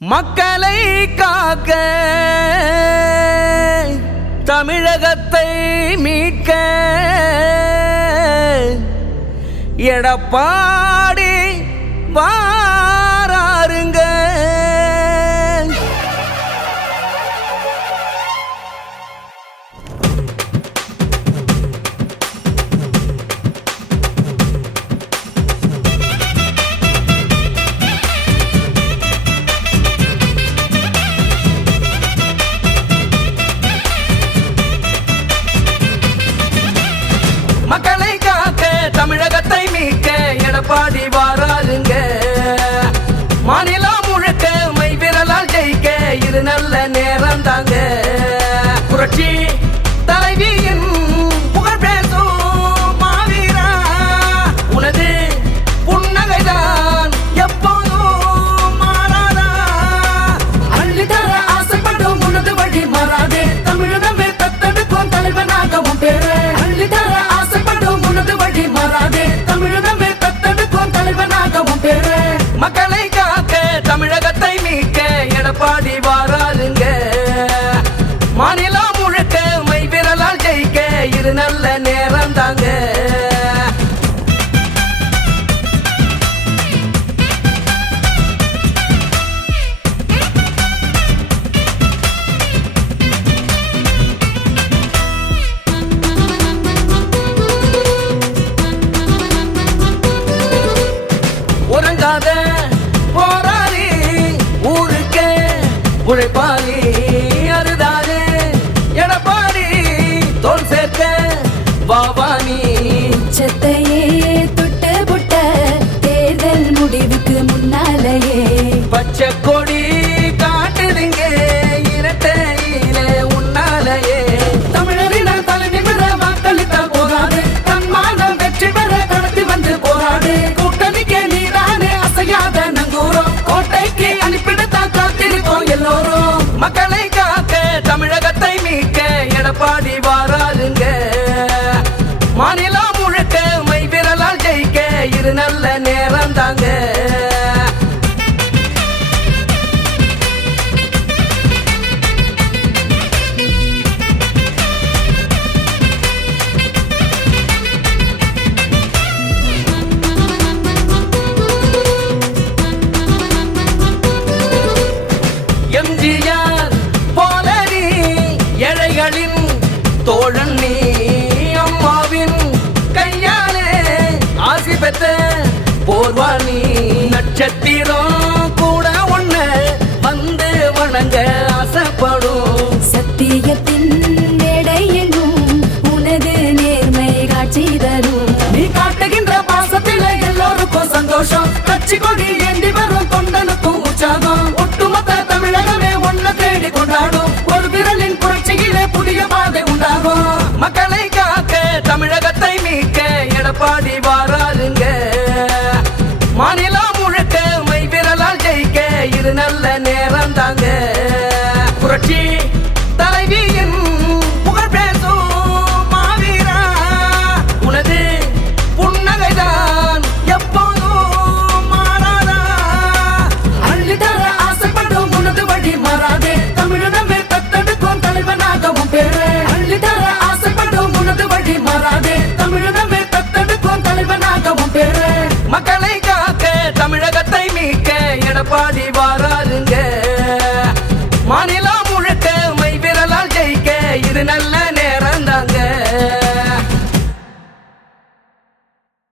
மக்களை காக்க தமிழகத்தை மீட்க. எடப்பாடி வா நல்ல நேரம் தாங்க. புரட்சி. அசையாத போராளி ஊருக்கே உழைப்பாளி அதுதானே எடப்பாடி தோல் சேர்க்க பாபானி செத்தையே தொட்ட புட்ட தேர்தல் முடிவுக்கு முன்னாலேயே. பச்சை கொடி கொடுத்தாங்க எம்ஜிஆர் போலரி ஏழைகளின் தோழன் புரட்சி கொடி ஏந்தி ஒட்டுமொத்த தமிழகமே ஒன்ன தேடி கொண்டாடும் ஒரு விரலின் புரட்சியிலே உண்டாகும் மக்களை காக்க தமிழகத்தை மீட்க எடப்பாடி வாராளுங்க மாநிலம் முழுக்க மை விரலால் ஜெயிக்க இது நல்ல நேரம் தாங்க நல்ல